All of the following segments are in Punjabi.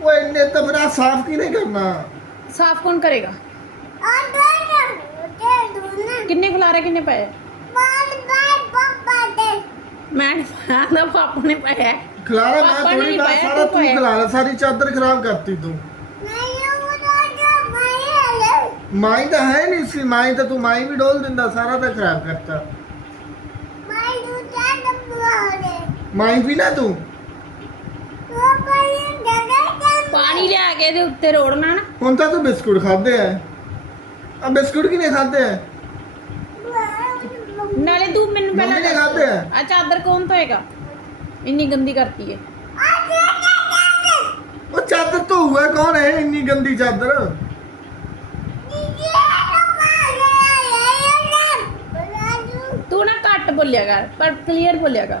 वो तो साफ़ की नहीं करना? साफ़ कौन करेगा? किन्ने खुला रहे किन्ने पाए? मैं माई तो है तो माई भी डोल सारा तो खराब करता। ਵੀ ਨਾ ਤੂੰ। ਪਾਣੀ ਲਿਆ ਕੇ ਇਹਦੇ ਉੱਤੇ ਰੋੜਨਾ ਨਾ ਹੁਣ ਤਾਂ ਤੂੰ ਬਿਸਕੁਟ ਖਾਦੇ ਆ ਆ ਬਿਸਕੁਟ ਕਿਨੇ ਖਾਦੇ ਆ ਨਾਲੇ ਤੂੰ ਮੈਨੂੰ ਮੰਮੀ ਨੇ ਪਹਿਲਾਂ ਖਾਦੇ ਆ ਆ ਚਾਦਰ ਕੌਣ ਧੋਏਗਾ? ਇੰਨੀ ਗੰਦੀ ਕਰਤੀ ਹੈ ਉਹ ਚਾਦਰ ਹੋਇਆ ਕੌਣ ਹੈ ਇੰਨੀ ਗੰਦੀ ਚਾਦਰ। ਤੂੰ ਨਾ ਘੱਟ ਬੋਲਿਆ ਕਰ ਪਰ ਕਲੀਅਰ ਬੋਲਿਆ ਕਰ।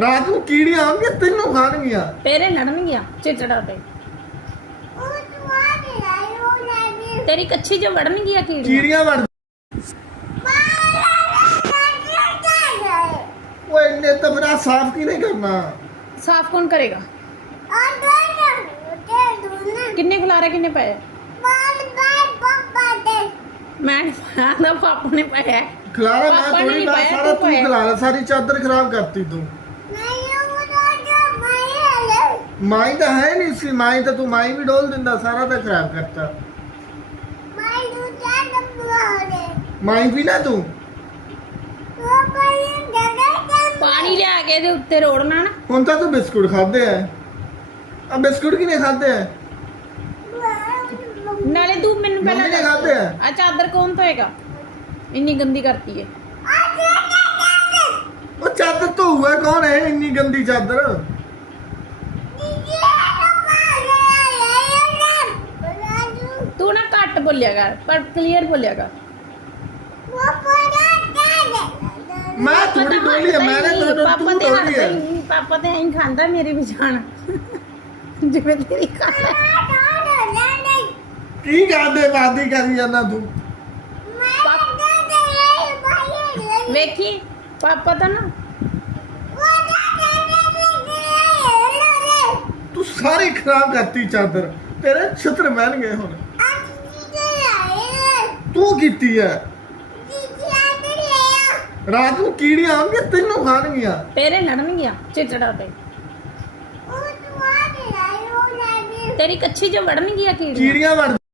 ਰਾਤ ਨੂੰ ਕੀੜੀਆਂ ਆਉਣਗੀਆਂ ਤੈਨੂੰ ਖਾਣਗੀਆਂ ਤੇਰੇ ਲੜਨਗੀਆਂ ਚਿਚੜਾ ਤੇ ਤੇਰੀ ਕੱਛੀ ਚ ਵੜਨਗੀਆਂ ਕੀੜੀਆਂ ਕੀੜੀਆਂ ਵੜ ਓਏ ਇੰਨੇ ਤਬਰਾ ਸਾਫ਼ ਕਿਨੇ ਕਰਨਾ ਸਾਫ਼ ਕੌਣ ਕਰੇਗਾ ਕਿੰਨੇ ਖਿਲਾਰੇ ਕਿੰਨੇ ਪਏ ਮੈਂ ਨਾ ਪਾਪਾ ਨੇ ਪਾਇਆ ਖਲਾਰਾ ਮੈਂ ਪਾਪਾ ਨੇ ਥੋੜੀ ਨਹੀਂ ਨਾ ਪਾਇਆ, ਸਾਰਾ ਤੂੰ ਤੂੰ ਪਾਇਆ। ਖਲਾਰਾ ਸਾਰੀ ਚਾਦਰ ਖਰਾਬ ਮਾਈ ਤਾਂ ਹੈ ਨਹੀਂ ਸੀ ਮਾਈ ਤਾਂ ਤੂੰ ਮਾਈ ਵੀ ਡੋਲ ਦਿੰਦਾ ਸਾਰਾ ਤਾਂ ਖਰਾਬ ਕਰਤਾ। ਮਾਈ ਵੀ ਨਾ ਤੂੰ। ਪਾਣੀ ਲਿਆ ਕੇ ਇਹਦੇ ਉੱਤੇ ਰੋੜਨਾ ਨਾ। ਹੁਣ ਤਾਂ ਤੂੰ ਬਿਸਕੁਟ ਖਾਦੇ ਆ ਆ ਬਿਸਕੁਟ ਕਿਨੇ ਖਾਦੇ ਆ ਨਾਲੇ ਤੂੰ ਮੈਨੂੰ ਮੰਮੀ ਨੇ ਪਹਿਲਾਂ ਖਾਦੇ ਆ ਆ ਚਾਦਰ ਕੌਣ ਧੋਏਗਾ? ਇੰਨੀ ਗੰਦੀ ਕਰਤੀ ਹੈ ਉਹ ਚਾਦਰ ਤੋਂ ਹੋਇਆ ਕੌਣ ਹੈ ਇੰਨੀ ਗੰਦੀ ਚਾਦਰ? ਤੂੰ ਨਾ ਘੱਟ ਬੋਲਿਆ ਕਰ ਪਰ ਕਲੀਅਰ ਬੋਲਿਆ ਕਰ। ਮੈਂ ਥੋੜੀ ਡੋਲੀ ਹੈ ਮੈਂ ਨਾ ਤੂੰ ਪਾਪਾ ਤੂੰ ਹੱਥ ਪਾਪਾ ਤੇ ਐਂ ਖਾਂਦਾ ਮੇਰੇ ਵੀ ਜਾਨ। ਜਿਵੇਂ ਤੇਰੀ ਖਾਂਦਾ ਕੀ ਗਾਦੇ ਬਾਦੀ ਕਰੀ ਜਾਂਦਾ ਤੂੰ? ਵੇਖੀ ਪਾਪਾ ਤਾਂ ਨਾ ਤੂੰ ਸਾਰੀ ਖਰਾਬ ਕਰਤੀ ਚਾਦਰ। ਤੇਰੇ ਛਿੱਤਰ ਬਹਿਣ ਗਏ ਹੁਣ। ਤੂੰ ਕੀਤੀ ਹੈ ਰਾਤ ਨੂੰ ਕੀੜੀਆਂ ਆਉਣਗੀਆਂ ਤੈਨੂੰ ਖਾਣਗੀਆਂ ਤੇਰੇ ਲੜਨਗੀਆਂ ਚਿਚੜਾ ਤੇ ਤੇਰੀ ਕੱਛੀ ਚ ਵੜਨਗੀਆਂ ਕੀੜੀਆਂ ਕੀੜੀਆਂ ਵੜ